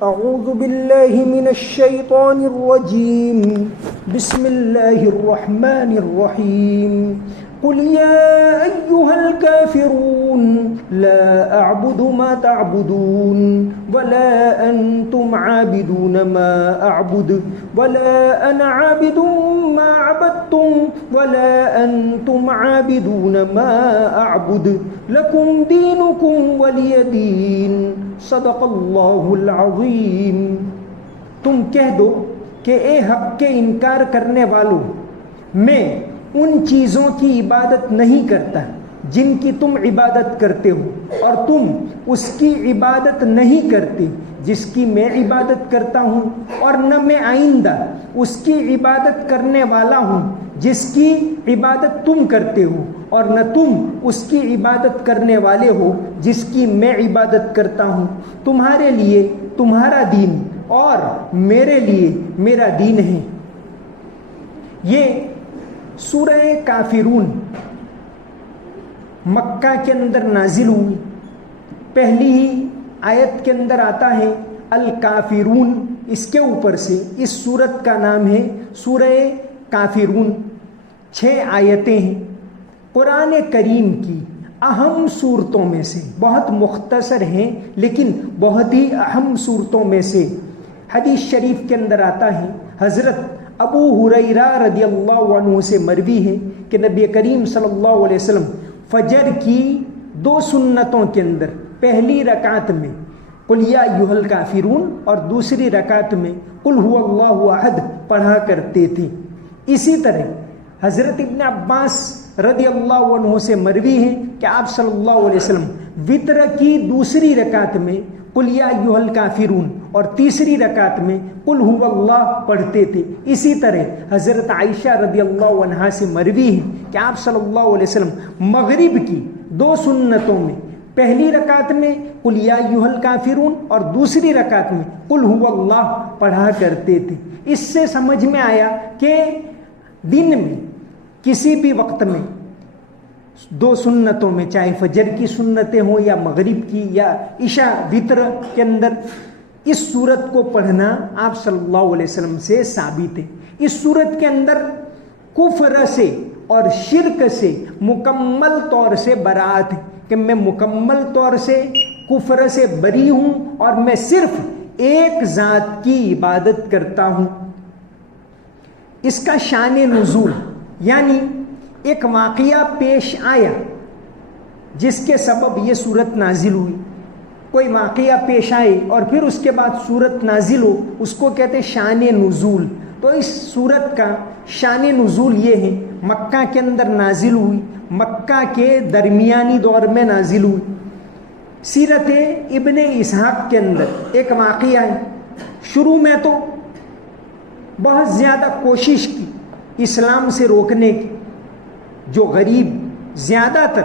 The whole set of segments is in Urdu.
أعوذ بالله من الشيطان الرجيم بسم الله الرحمن الرحيم قل يا أيها الكافرون لا أعبد ما تعبدون ولا أنتم عابدون ما أعبد ولا أنا عابد ما عبدتم ولا أنتم عابدون ما أعبد لكم دينكم ولي دين صدق اللہ العظیم. تم کہہ دو کہ اے حق کے انکار کرنے والوں، میں ان چیزوں کی عبادت نہیں کرتا جن کی تم عبادت کرتے ہو، اور تم اس کی عبادت نہیں کرتے جس کی میں عبادت کرتا ہوں، اور نہ میں آئندہ اس کی عبادت کرنے والا ہوں جس کی عبادت تم کرتے ہو، اور نہ تم اس کی عبادت کرنے والے ہو جس کی میں عبادت کرتا ہوں. تمہارے لیے تمہارا دین اور میرے لیے میرا دین ہے. یہ سورہ کافرون مکہ کے اندر نازل ہوئی. پہلی ہی آیت کے اندر آتا ہے الکافرون. اس کے اوپر سے اس سورت کا نام ہے سورہ کافرون. 6 آیتیں ہیں. قرآن کریم کی اہم صورتوں میں سے، بہت مختصر ہیں لیکن بہت ہی اہم صورتوں میں سے. حدیث شریف کے اندر آتا ہے، حضرت ابو ہریرہ رضی اللہ عنہ سے مروی ہے کہ نبی کریم صلی اللہ علیہ وسلم فجر کی 2 سنتوں کے اندر پہلی رکعت میں قل یا ایھا الکافرون اور دوسری رکعت میں قل ھو اللہ احد پڑھا کرتے تھے. اسی طرح حضرت ابن عباس رضی اللہ عنہ سے مروی ہے کہ آپ صلی اللہ علیہ وسلم وتر کی دوسری رکعت میں قل یا ایھا الکافرون اور تیسری رکعت میں قل ھو اللہ پڑھتے تھے. اسی طرح حضرت عائشہ رضی اللہ عنہا سے مروی ہے کہ آپ صلی اللہ علیہ وسلم مغرب کی 2 سنتوں میں پہلی رکعت میں قل یا ایھا الکافرون اور دوسری رکعت میں قل ھو اللہ پڑھا کرتے تھے. اس سے سمجھ میں آیا کہ دن میں کسی بھی وقت میں 2 سنتوں میں، چاہے فجر کی سنتیں ہوں یا مغرب کی یا عشاء وتر کے اندر، اس صورت کو پڑھنا آپ صلی اللہ علیہ وسلم سے ثابت ہے. اس صورت کے اندر کفر سے اور شرک سے مکمل طور سے برات ہے کہ میں مکمل طور سے کفر سے بری ہوں اور میں صرف ایک ذات کی عبادت کرتا ہوں. اس کا شان نزول یعنی ایک واقعہ پیش آیا جس کے سبب یہ صورت نازل ہوئی. کوئی واقعہ پیش آئے اور پھر اس کے بعد صورت نازل ہو، اس کو کہتے ہیں شان نزول. تو اس صورت کا شان نزول یہ ہے، مکہ کے اندر نازل ہوئی، مکہ کے درمیانی دور میں نازل ہوئی. سیرت ابن اسحاق کے اندر ایک واقعہ ہے. شروع میں تو بہت زیادہ کوشش کی اسلام سے روکنے کی. جو غریب، زیادہ تر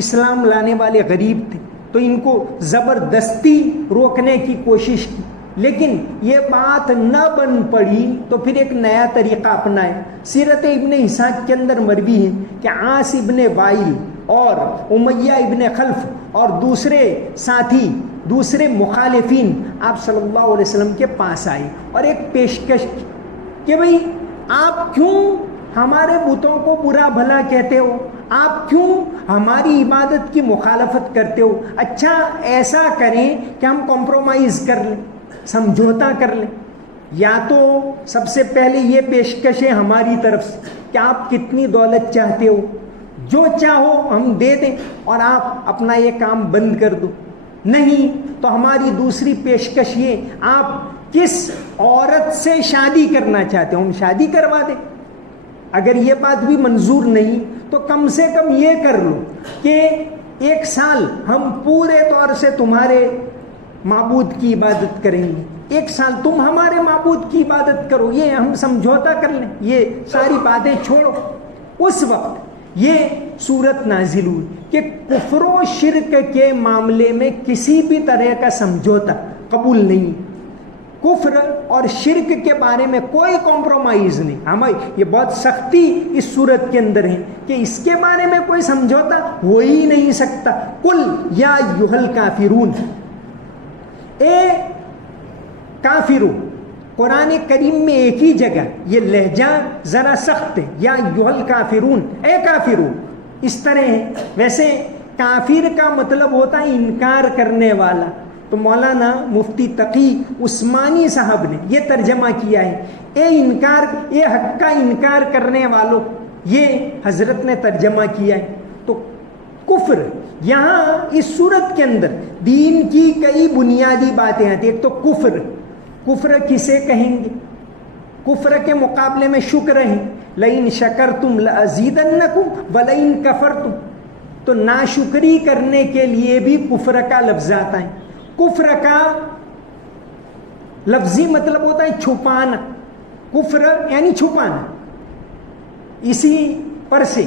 اسلام لانے والے غریب تھے تو ان کو زبردستی روکنے کی کوشش کی، لیکن یہ بات نہ بن پڑی تو پھر ایک نیا طریقہ اپنایا. سیرت ابن اسحاق کے اندر مروی ہے کہ عاص ابن وائل اور امیہ ابن خلف اور دوسرے ساتھی، دوسرے مخالفین آپ صلی اللہ علیہ وسلم کے پاس آئے اور ایک پیشکش کی کہ بھئی آپ کیوں ہمارے بتوں کو برا بھلا کہتے ہو، آپ کیوں ہماری عبادت کی مخالفت کرتے ہو. اچھا ایسا کریں کہ ہم کمپرومائز کر لیں، سمجھوتا کر لیں. یا تو سب سے پہلے یہ پیشکش ہے ہماری طرف سے کہ آپ کتنی دولت چاہتے ہو، جو چاہو ہم دے دیں اور آپ اپنا یہ کام بند کر دو. نہیں تو ہماری دوسری پیشکش یہ، آپ کس عورت سے شادی کرنا چاہتے ہو، ہم شادی کروا دیں. اگر یہ بات بھی منظور نہیں تو کم سے کم یہ کر لو کہ 1 سال ہم پورے طور سے تمہارے معبود کی عبادت کریں گے، 1 سال تم ہمارے معبود کی عبادت کرو، یہ ہم سمجھوتا کر لیں، یہ ساری باتیں چھوڑو. اس وقت یہ صورت نازل ہوئی کہ کفر و شرک کے معاملے میں کسی بھی طرح کا سمجھوتا قبول نہیں. کفر اور شرک کے بارے میں کوئی کمپرومائز نہیں. ہمیں یہ بہت سختی اس صورت کے اندر ہے کہ اس کے بارے میں کوئی سمجھوتا ہو ہی نہیں سکتا. قل یا ایھا الکافرون، اے کافرو قرآن کریم میں ایک ہی جگہ یہ لہجہ ذرا سخت ہے، یا ایھل کافرون، اے کافرون، اس طرح ہے۔ ویسے کافر کا مطلب ہوتا ہے انکار کرنے والا، تو مولانا مفتی تقی عثمانی صاحب نے یہ ترجمہ کیا ہے، اے انکار، اے حق کا انکار کرنے والوں، یہ حضرت نے ترجمہ کیا ہے۔ تو کفر یہاں اس صورت کے اندر دین کی کئی بنیادی باتیں آتی ہیں۔ ایک تو کفر، کفر کسے کہیں گے؟ کفر کے مقابلے میں شکر ہے، لئن شکرتم لازیدنکم ولئن کفرتم، تو ناشکری کرنے کے لیے بھی کفر کا لفظ آتا ہے۔ کفر کا لفظی مطلب ہوتا ہے چھپانا، کفر یعنی چھپانا۔ اسی پر سے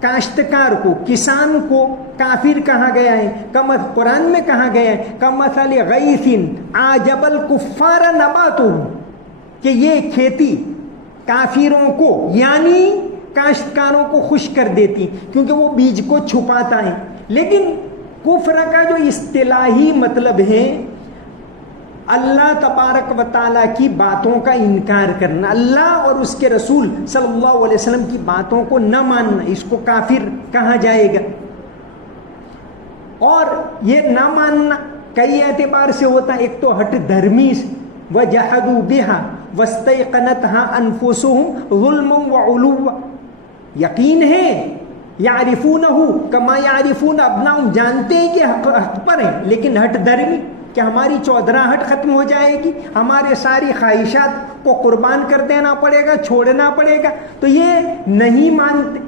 کاشتکار کو، کسان کو کافر کہا گیا ہے، قرآن میں کہا گیا ہے کمثل غیث اعجب الکفار نباتہ، کہ یہ کھیتی کافروں کو یعنی کاشتکاروں کو خوش کر دیتی کیونکہ وہ بیج کو چھپاتا ہے۔ لیکن کفر کا جو اصطلاحی مطلب ہے اللہ تبارک و تعالیٰ کی باتوں کا انکار کرنا، اللہ اور اس کے رسول صلی اللہ علیہ وسلم کی باتوں کو نہ ماننا، اس کو کافر کہا جائے گا۔ اور یہ نہ ماننا کئی اعتبار سے ہوتا ہے، ایک تو ہٹ دھرمی، وَجَحَدُوا بِهَا وَاسْتَيْقَنَتْهَا أَنفُسُهُمْ ظُلْمًا وَعُلُوًّا، یقین ہے، يَعْرِفُونَهُ كَمَا يَعْرِفُونَ أَبْنَاءَهُمْ، جانتے ہیں کہ حق پر ہیں، لیکن ہٹ دھرمی کہ ہماری چودراہٹ ختم ہو جائے گی، ہمارے ساری خواہشات کو قربان کر دینا پڑے گا، چھوڑنا پڑے گا، تو یہ نہیں مانتے،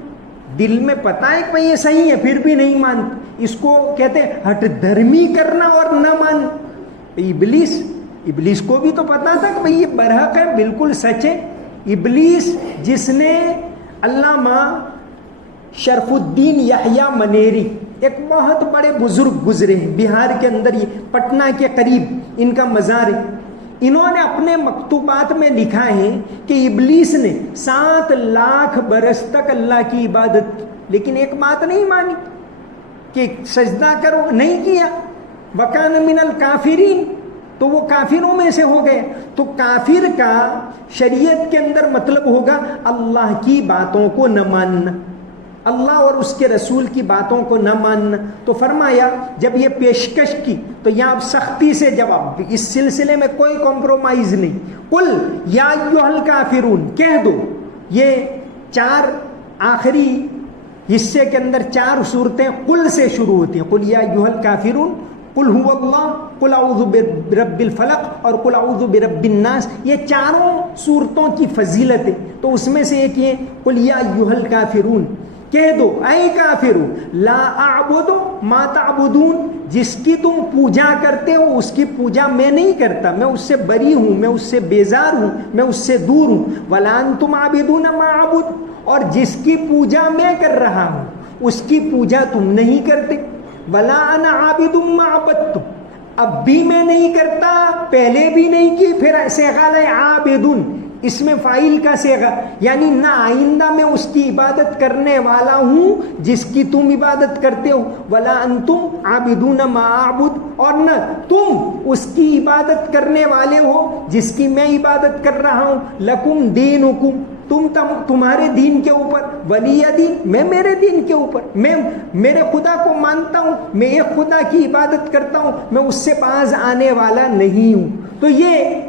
دل میں پتہ ہے کہ یہ صحیح ہے پھر بھی نہیں مانتے، اس کو کہتے ہیں ہٹ دھرمی کرنا اور نہ ماننا۔ ابلیس کو بھی تو پتا تھا کہ بھئی یہ برحق ہے، بالکل سچ ہے۔ ابلیس جس نے علامہ شرف الدین یحییٰ منیری، ایک بہت بڑے بزرگ گزرے ہیں بہار کے اندر، یہ پٹنہ کے قریب ان کا مزار ہے، انہوں نے اپنے مکتوبات میں لکھا ہے کہ ابلیس نے 7 لاکھ برس تک اللہ کی عبادت کی، لیکن ایک بات نہیں مانی کہ سجدہ کرو، نہیں کیا، وَكَانَ مِنَ الْكَافِرِينَ، تو وہ کافروں میں سے ہو گئے۔ تو کافر کا شریعت کے اندر مطلب ہوگا اللہ کی باتوں کو نہ ماننا، اللہ اور اس کے رسول کی باتوں کو نہ ماننا۔ تو فرمایا جب یہ پیشکش کی تو یہاں سختی سے جواب، اس سلسلے میں کوئی کمپرومائز نہیں۔ قل یا ایھا الکافرون، کہہ دو، یہ 4 آخری حصے کے اندر 4 صورتیں قل سے شروع ہوتی ہیں، قل یا ایھا الکافرون، قل هو اللہ، قل اعوذ برب الفلق اور قل اعوذ برب الناس، یہ چاروں صورتوں کی فضیلت ہے۔ تو اس میں سے ایک یہ قل یا ایھا الکافرون، کہہ دو اے کافرو، لا اعبد ما تعبدون، جس کی تم پوجا کرتے ہو اس کی پوجا میں نہیں کرتا، میں اس سے بری ہوں، میں اس سے بیزار ہوں، میں اس سے دور ہوں، ولا انتم عابدون ما اعبد، اور جس کی پوجا میں کر رہا ہوں اس کی پوجا تم نہیں کرتے، ولا انا عابد ما عبدتم، اب بھی میں نہیں کرتا، پہلے بھی نہیں کی، پھر صیغہ ہے عابدون، اس میں فاعل کا صیغہ، یعنی نہ آئندہ میں اس کی عبادت کرنے والا ہوں جس کی تم عبادت کرتے ہو، ولا انتم عابدون ما اعبد، اور نہ تم اس کی عبادت کرنے والے ہو جس کی میں عبادت کر رہا ہوں، لکم دینکم، تمہارے دین کے اوپر، ولی دین، میں میرے دین کے اوپر، میں میرے خدا کو مانتا ہوں، میں ایک خدا کی عبادت کرتا ہوں، میں اس سے باز آنے والا نہیں ہوں۔ تو یہ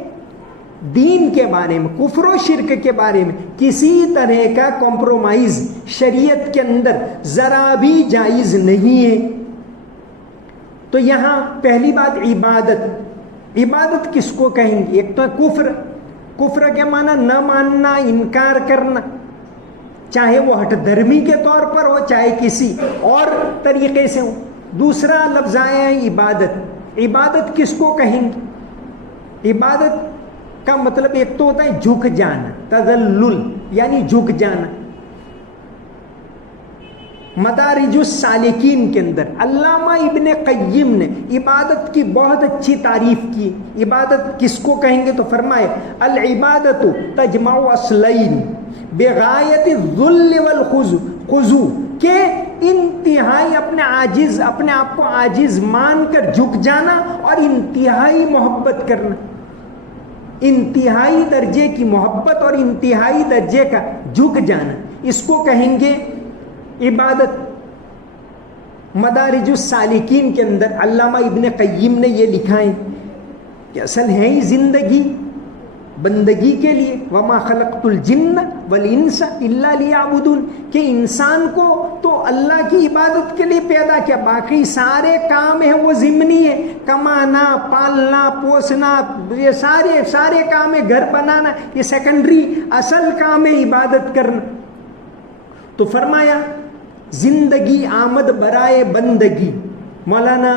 دین کے بارے میں، کفر و شرک کے بارے میں کسی طرح کا کمپرومائز شریعت کے اندر ذرا بھی جائز نہیں ہے۔ تو یہاں پہلی بات عبادت، عبادت کس کو کہیں گے؟ ایک تو کفر، کفر کے معنی نہ ماننا، انکار کرنا، چاہے وہ ہٹ دھرمی کے طور پر ہو چاہے کسی اور طریقے سے ہو۔ دوسرا لفظ آیا ہے عبادت، عبادت کس کو کہیں گے؟ عبادت کا مطلب ایک تو ہوتا ہے جھک جانا، تذلل یعنی جھک جانا۔ مدارج السالکین کے اندر علامہ ابن قیم نے عبادت کی بہت اچھی تعریف کی۔ عبادت کس کو کہیں گے تو فرمائے العبادت تجمع اصلین بغایت الذل والخضوع، کہ انتہائی اپنے آپ کو عاجز مان کر جھک جانا اور انتہائی محبت کرنا، انتہائی درجے کی محبت اور انتہائی درجے کا جھک جانا، اس کو کہیں گے عبادت۔ مدارج السالکین کے اندر علامہ ابن قیم نے یہ لکھا ہے کہ اصل ہے ہی زندگی بندگی کے لیے، وما خلقت الجن والانس الا لیعبدون، کہ انسان کو تو اللہ کی عبادت کے لیے پیدا کیا، باقی سارے کام ہیں وہ ضمنی ہے، کمانا، پالنا، پوسنا، یہ سارے کام ہے، گھر بنانا یہ سیکنڈری، اصل کام ہے عبادت کرنا۔ تو فرمایا زندگی آمد برائے بندگی، مولانا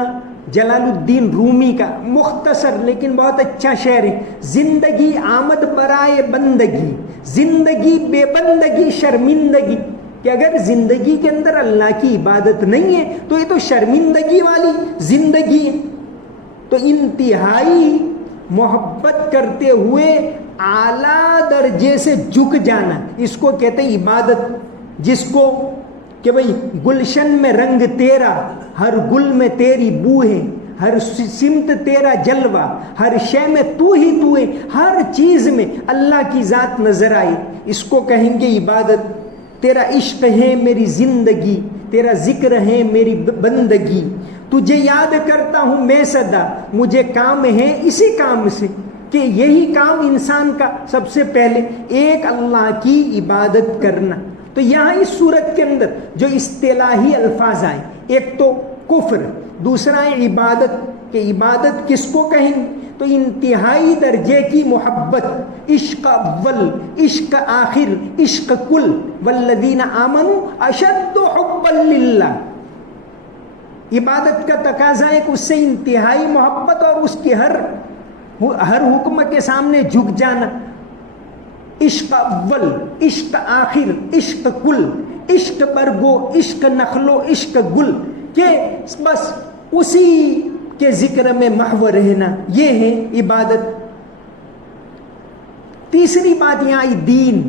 جلال الدین رومی کا مختصر لیکن بہت اچھا شعر ہے، زندگی آمد برائے بندگی، زندگی بے بندگی شرمندگی، کہ اگر زندگی کے اندر اللہ کی عبادت نہیں ہے تو یہ تو شرمندگی والی زندگی ہے۔ تو انتہائی محبت کرتے ہوئے اعلیٰ درجے سے جھک جانا، اس کو کہتے ہیں عبادت، جس کو کہ بھئی گلشن میں رنگ تیرا، ہر گل میں تیری بو ہے، ہر سمت تیرا جلوہ، ہر شے میں تو ہی تو ہے، ہر چیز میں اللہ کی ذات نظر آئی، اس کو کہیں گے عبادت۔ تیرا عشق ہے میری زندگی، تیرا ذکر ہے میری بندگی، تجھے یاد کرتا ہوں میں صدا، مجھے کام ہے اسی کام سے، کہ یہی کام انسان کا سب سے پہلے ایک اللہ کی عبادت کرنا۔ تو یہاں اس صورت کے اندر جو اصطلاحی الفاظ آئے، ایک تو کفر، دوسرا ہے عبادت، کہ عبادت کس کو کہیں، تو انتہائی درجے کی محبت، عشق اول، عشق آخر، عشق کل، والذین آمنوا اشد حبا للہ۔ عبادت کا تقاضا ہے کہ اس سے انتہائی محبت اور اس کی ہر حکم کے سامنے جھک جانا۔ عشق اول، عشق آخر، عشق کل، عشق برگو، عشق نخلو، عشق گل، کہ بس اسی کے ذکر میں محو رہنا، یہ ہے عبادت۔ تیسری بات یہاں آئی دین،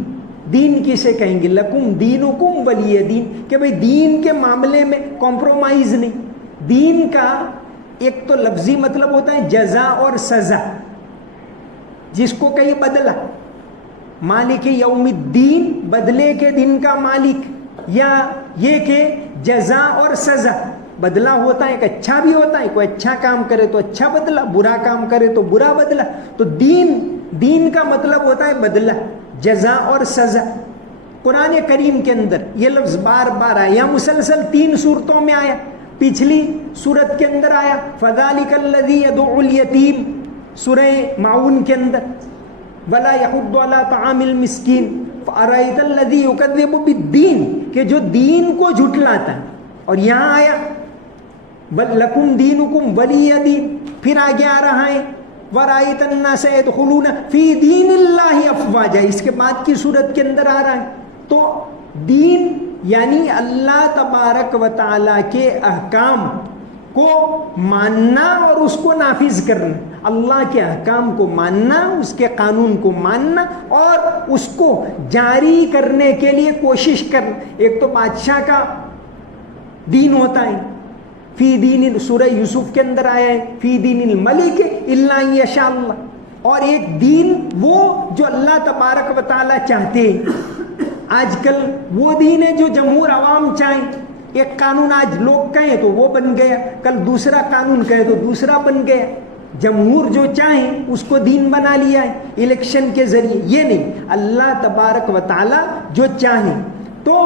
دین کسے کہیں گے، لکم دینکم ولی دین، کہ بھئی دین کے معاملے میں کمپرومائز نہیں۔ دین کا ایک تو لفظی مطلب ہوتا ہے جزا اور سزا، جس کو کہیں بدلہ، مالک یوم الدین، بدلے کے دن کا مالک، یا یہ کہ جزا اور سزا، بدلہ ہوتا ہے، ایک اچھا بھی ہوتا ہے، کوئی اچھا کام کرے تو اچھا بدلہ، برا کام کرے تو برا بدلہ، تو دین کا مطلب ہوتا ہے بدلہ، جزا اور سزا۔ قرآن کریم کے اندر یہ لفظ بار بار آیا، یا مسلسل 3 صورتوں میں آیا، پچھلی صورت کے اندر آیا فذالک الذی یدعو الیتیم، سورہ معون کے اندر، ولا یحض علی طعام المسکین، فارأیت الذی یکذب بالدین، کہ جو دین کو جھٹلاتا ہے، اور یہاں آیا لکم دینکم ولی دین، پھر آگے آ رہا ہے ورأیت الناس یدخلون فی دین اللہ افواجا، اس کے بعد کی صورت کے اندر آ رہا ہے۔ تو دین یعنی اللہ تبارک و تعالی کے احکام کو ماننا اور اس کو نافذ کرنا، اللہ کے احکام کو ماننا، اس کے قانون کو ماننا اور اس کو جاری کرنے کے لیے کوشش کرنا۔ ایک تو بادشاہ کا دین ہوتا ہے، فی دین، سورہ یوسف کے اندر آیا ہے فی دین الملک الا ان یشاء اللہ، اور ایک دین وہ جو اللہ تبارک و تعالی چاہتے ہیں۔ آج کل وہ دین ہے جو جمہور عوام چاہیں، ایک قانون آج لوگ کہیں تو وہ بن گیا، کل دوسرا قانون کہے تو دوسرا بن گیا، جمہور جو چاہیں اس کو دین بنا لیا ہے الیکشن کے ذریعے۔ یہ نہیں، اللہ تبارک و تعالی جو چاہیں۔ تو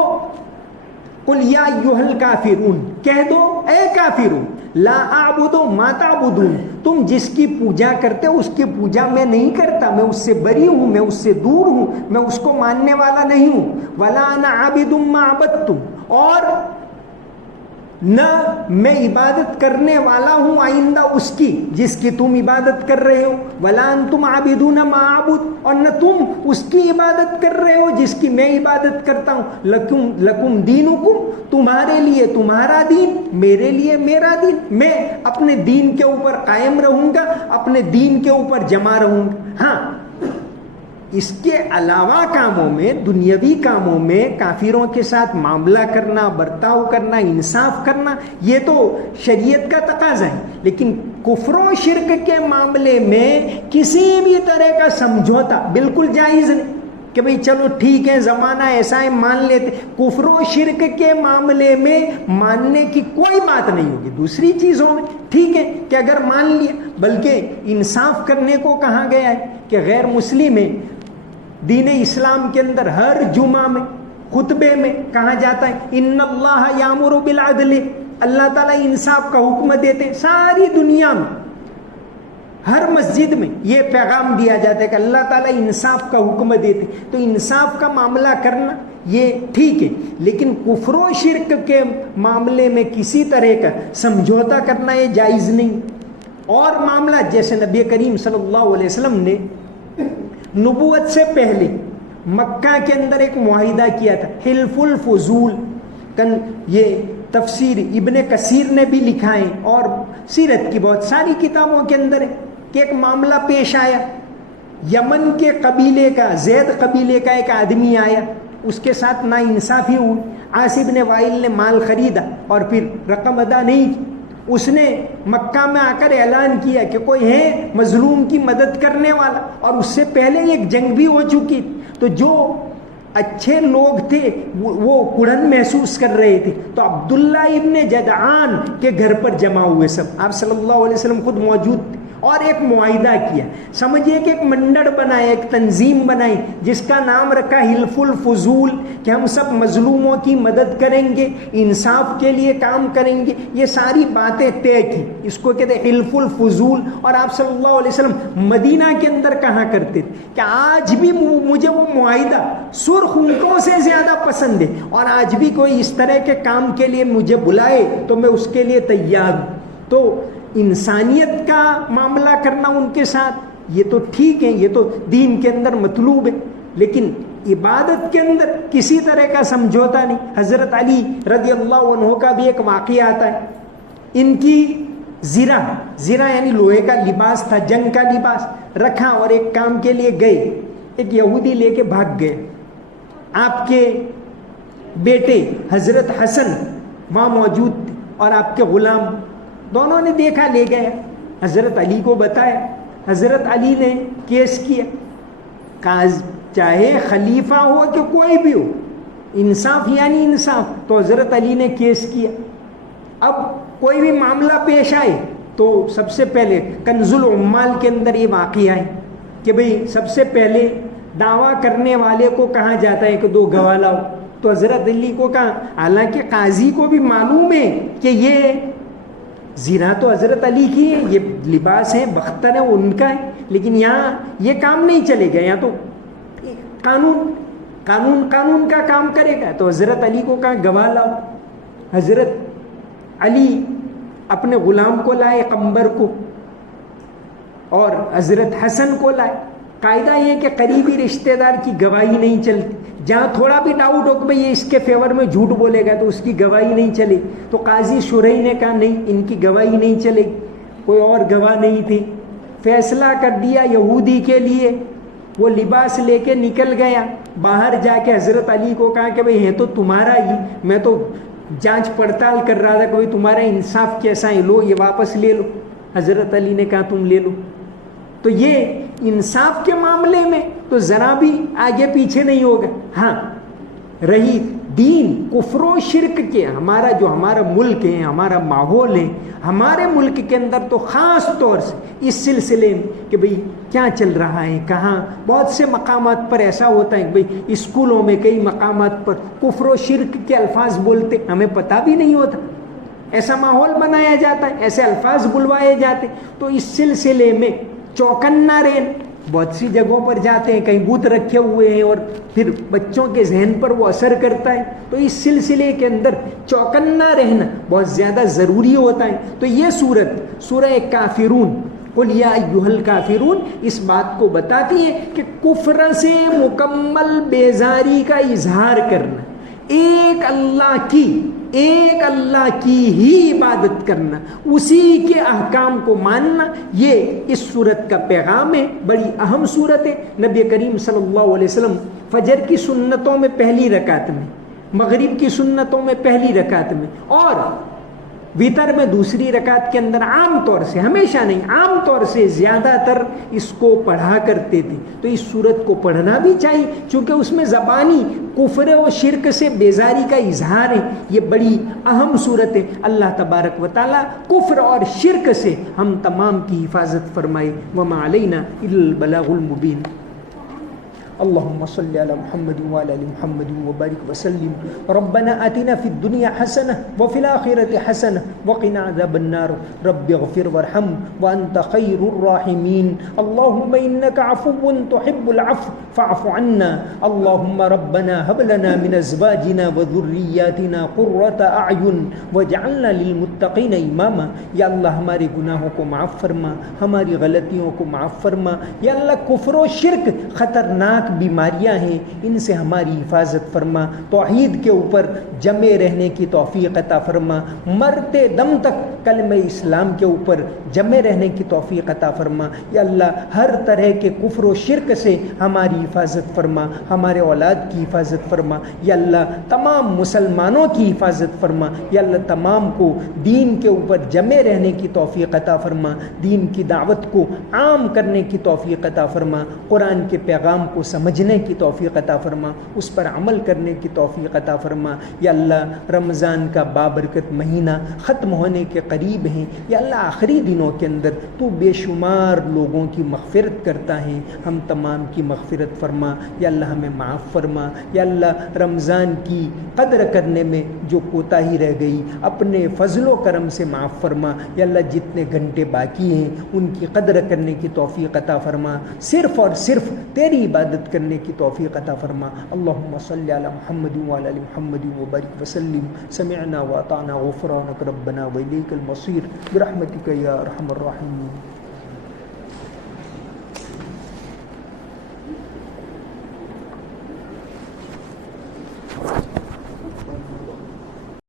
قل یا ایھا الکافرون، کہہ دو اے کافرون، لا اعبد ما تعبدون، تم جس کی پوجا کرتے ہو اس کی پوجا میں نہیں کرتا، میں اس سے بری ہوں، میں اس سے دور ہوں، میں اس کو ماننے والا نہیں ہوں۔ ولا انا عابد ما عبدتم، اور نہ میں عبادت کرنے والا ہوں آئندہ اس کی جس کی تم عبادت کر رہے ہو۔ ولا انتم عابدون ما اعبد، اور نہ تم اس کی عبادت کر رہے ہو جس کی میں عبادت کرتا ہوں۔ لکم دینکم، تمہارے لیے تمہارا دین، میرے لیے میرا دین، میں اپنے دین کے اوپر قائم رہوں گا، اپنے دین کے اوپر جمع رہوں گا۔ ہاں، اس کے علاوہ کاموں میں، دنیاوی کاموں میں کافروں کے ساتھ معاملہ کرنا، برتاؤ کرنا، انصاف کرنا، یہ تو شریعت کا تقاضا ہے. لیکن کفر و شرک کے معاملے میں کسی بھی طرح کا سمجھوتا بالکل جائز نہیں کہ بھئی چلو ٹھیک ہے زمانہ ایسا ہے مان لیتے. کفر و شرک کے معاملے میں ماننے کی کوئی بات نہیں ہوگی. دوسری چیزوں میں ٹھیک ہے کہ اگر مان لیا، بلکہ انصاف کرنے کو کہا گیا ہے کہ غیر مسلم ہے. دین اسلام کے اندر ہر جمعہ میں خطبے میں کہا جاتا ہے ان اللہ یامر بالعدل، اللہ تعالیٰ انصاف کا حکم دیتے. ساری دنیا میں ہر مسجد میں یہ پیغام دیا جاتا ہے کہ اللہ تعالیٰ انصاف کا حکم دیتے. تو انصاف کا معاملہ کرنا یہ ٹھیک ہے، لیکن کفر و شرک کے معاملے میں کسی طرح کا سمجھوتا کرنا یہ جائز نہیں. اور معاملہ جیسے نبی کریم صلی اللہ علیہ وسلم نے نبوت سے پہلے مکہ کے اندر ایک معاہدہ کیا تھا، حلف الفضول. یہ تفسیر ابن کثیر نے بھی لکھا ہے اور سیرت کی بہت ساری کتابوں کے اندر ہے کہ ایک معاملہ پیش آیا. یمن کے قبیلے کا، زید قبیلے کا ایک آدمی آیا، اس کے ساتھ نا انصافی ہوئی. عاص بن وائل نے مال خریدا اور پھر رقم ادا نہیں کی. اس نے مکہ میں آ کر اعلان کیا کہ کوئی ہے مظلوم کی مدد کرنے والا، اور اس سے پہلے ایک جنگ بھی ہو چکی. تو جو اچھے لوگ تھے وہ کڑن محسوس کر رہے تھے. تو عبداللہ ابن جدعان کے گھر پر جمع ہوئے سب. آپ صلی اللہ علیہ وسلم خود موجود تھے اور ایک معاہدہ کیا. سمجھیے کہ ایک منڈڑ بنائے، ایک تنظیم بنائی جس کا نام رکھا حلف الفضول، کہ ہم سب مظلوموں کی مدد کریں گے، انصاف کے لیے کام کریں گے. یہ ساری باتیں طے کی، اس کو کہتے ہیں حلف الفضول. اور آپ صلی اللہ علیہ وسلم مدینہ کے اندر کہا کرتے تھے کہ آج بھی مجھے وہ معاہدہ سرخ اونٹوں سے زیادہ پسند ہے، اور آج بھی کوئی اس طرح کے کام کے لیے مجھے بلائے تو میں اس کے لیے تیار ہوں. تو انسانیت کا معاملہ کرنا ان کے ساتھ یہ تو ٹھیک ہے، یہ تو دین کے اندر مطلوب ہے، لیکن عبادت کے اندر کسی طرح کا سمجھوتا نہیں. حضرت علی رضی اللہ عنہ کا بھی ایک واقعہ آتا ہے. ان کی زرہ یعنی لوہے کا لباس تھا، جنگ کا لباس رکھا اور ایک کام کے لیے گئے. ایک یہودی لے کے بھاگ گئے. آپ کے بیٹے حضرت حسن وہاں موجود تھے اور آپ کے غلام دونوں نے دیکھا، لے گئے. حضرت علی کو بتایا. حضرت علی نے کیس کیا. چاہے خلیفہ ہو کہ کوئی بھی ہو، انصاف یعنی انصاف. تو حضرت علی نے کیس کیا. اب کوئی بھی معاملہ پیش آئے تو سب سے پہلے کنز العمال کے اندر یہ واقعہ ہے کہ بھئی سب سے پہلے دعویٰ کرنے والے کو کہا جاتا ہے کہ دو گواہ لاؤ. تو حضرت علی کو کہا، حالانکہ قاضی کو بھی معلوم ہے کہ یہ زیرہ تو حضرت علی کی ہے، یہ لباس ہے، بختر ہے، وہ ان کا ہے، لیکن یہاں یہ کام نہیں چلے گا، یہاں تو قانون کا کام کرے گا. تو حضرت علی کو کہا گواہ لاؤ. حضرت علی اپنے غلام کو لائے، قمبر کو، اور حضرت حسن کو لائے. قاعدہ یہ کہ قریبی رشتہ دار کی گواہی نہیں چلتی. جہاں تھوڑا بھی ڈاؤٹ ہو کہ بھئی یہ اس کے فیور میں جھوٹ بولے گا تو اس کی گواہی نہیں چلے. تو قاضی شرعی نے کہا نہیں، ان کی گواہی نہیں چلے گی. کوئی اور گواہ نہیں تھی. فیصلہ کر دیا یہودی کے لیے. وہ لباس لے کے نکل گیا. باہر جا کے حضرت علی کو کہا کہ بھئی ہے تو تمہارا ہی، میں تو جانچ پڑتال کر رہا تھا کہ بھئی تمہارا انصاف کیسا ہے، لو یہ واپس لے لو. حضرت علی نے کہا تم لے لو. تو یہ انصاف کے معاملے میں تو ذرا بھی آگے پیچھے نہیں ہوگا. ہاں رہی دین کفر و شرک کے، ہمارا ملک ہے، ہمارا ماحول ہے، ہمارے ملک کے اندر تو خاص طور سے اس سلسلے میں کہ بھئی کیا چل رہا ہے، کہاں بہت سے مقامات پر ایسا ہوتا ہے کہ بھئی اسکولوں میں کئی مقامات پر کفر و شرک کے الفاظ بولتے، ہمیں پتہ بھی نہیں ہوتا. ایسا ماحول بنایا جاتا ہے، ایسے الفاظ بلوائے جاتے. تو اس سلسلے میں چوکنا رہنا. بہت سی جگہوں پر جاتے ہیں، کہیں بت رکھے ہوئے ہیں اور پھر بچوں کے ذہن پر وہ اثر کرتا ہے. تو اس سلسلے کے اندر چوکنا رہنا بہت زیادہ ضروری ہوتا ہے. تو یہ سورہ کافرون، قل یا ایھا الکافرون، اس بات کو بتاتی ہے کہ کفر سے مکمل بیزاری کا اظہار کرنا، ایک اللہ کی ایک اللہ کی ہی عبادت کرنا، اسی کے احکام کو ماننا، یہ اس سورت کا پیغام ہے۔ بڑی اہم سورت ہے۔ نبی کریم صلی اللہ علیہ وسلم فجر کی سنتوں میں پہلی رکعت میں، مغرب کی سنتوں میں پہلی رکعت میں اور وتر میں دوسری رکعت کے اندر عام طور سے، ہمیشہ نہیں، عام طور سے زیادہ تر اس کو پڑھا کرتے تھے۔ تو اس سورت کو پڑھنا بھی چاہیے، چونکہ اس میں زبانی کفر و شرک سے بیزاری کا اظہار ہے۔ یہ بڑی اہم صورت ہے۔ اللہ تبارک و تعالیٰ کفر اور شرک سے ہم تمام کی حفاظت فرمائے۔ وما علینا الا البلاغ المبین۔ اللهم صل على محمد وعلى ال محمد وبارك وسلم. ربنا آتنا في الدنيا حسنة وفي الآخرة حسنة وقنا عذاب النار. رب اغفر وارحم وأنت خير الراحمين. اللهم إنك عفو تحب العفو فاعف عنا. اللهم ربنا هب لنا من أزواجنا وذرياتنا قرة أعين واجعلنا للمتقين إماما. یا اللہ ہمارے گناہوں کو معاف فرما، ہماری غلطیوں کو معاف فرما۔ یا اللہ کفر و شرک خطرناک بیماریاں ہیں، ان سے ہماری حفاظت فرما۔ توحید کے اوپر جمے رہنے کی توفیق عطا فرما، مرتے دم تک کلمہ اسلام کے اوپر جمے رہنے کی توفیق عطا فرما۔ یا اللہ ہر طرح کے کفر و شرک سے ہماری حفاظت فرما، ہمارے اولاد کی حفاظت فرما۔ یا اللہ تمام مسلمانوں کی حفاظت فرما۔ یا اللہ تمام کو دین کے اوپر جمے رہنے کی توفیق عطا فرما، دین کی دعوت کو عام کرنے کی توفیق عطا فرما، قرآن کے پیغام کو سمجھنے کی توفیق عطا فرما، اس پر عمل کرنے کی توفیق عطا فرما۔ یا اللہ رمضان کا بابرکت مہینہ ختم ہونے کے قریب ہیں۔ یا اللہ آخری دنوں کے اندر تو بے شمار لوگوں کی مغفرت کرتا ہے، ہم تمام کی مغفرت فرما۔ یا اللہ ہمیں معاف فرما۔ یا اللہ رمضان کی قدر کرنے میں جو کوتاہی رہ گئی اپنے فضل و کرم سے معاف فرما۔ یا اللہ جتنے گھنٹے باقی ہیں ان کی قدر کرنے کی توفیق عطا فرما، صرف اور صرف تیری عبادت کرنے کی توفیق عطا فرما۔ اللہم صلی علی محمد وعلی ال محمد وبارک وسلم۔ سمعنا واطعنا غفرانک ربنا والیک المصیر برحمتک یا ارحم الراحمین۔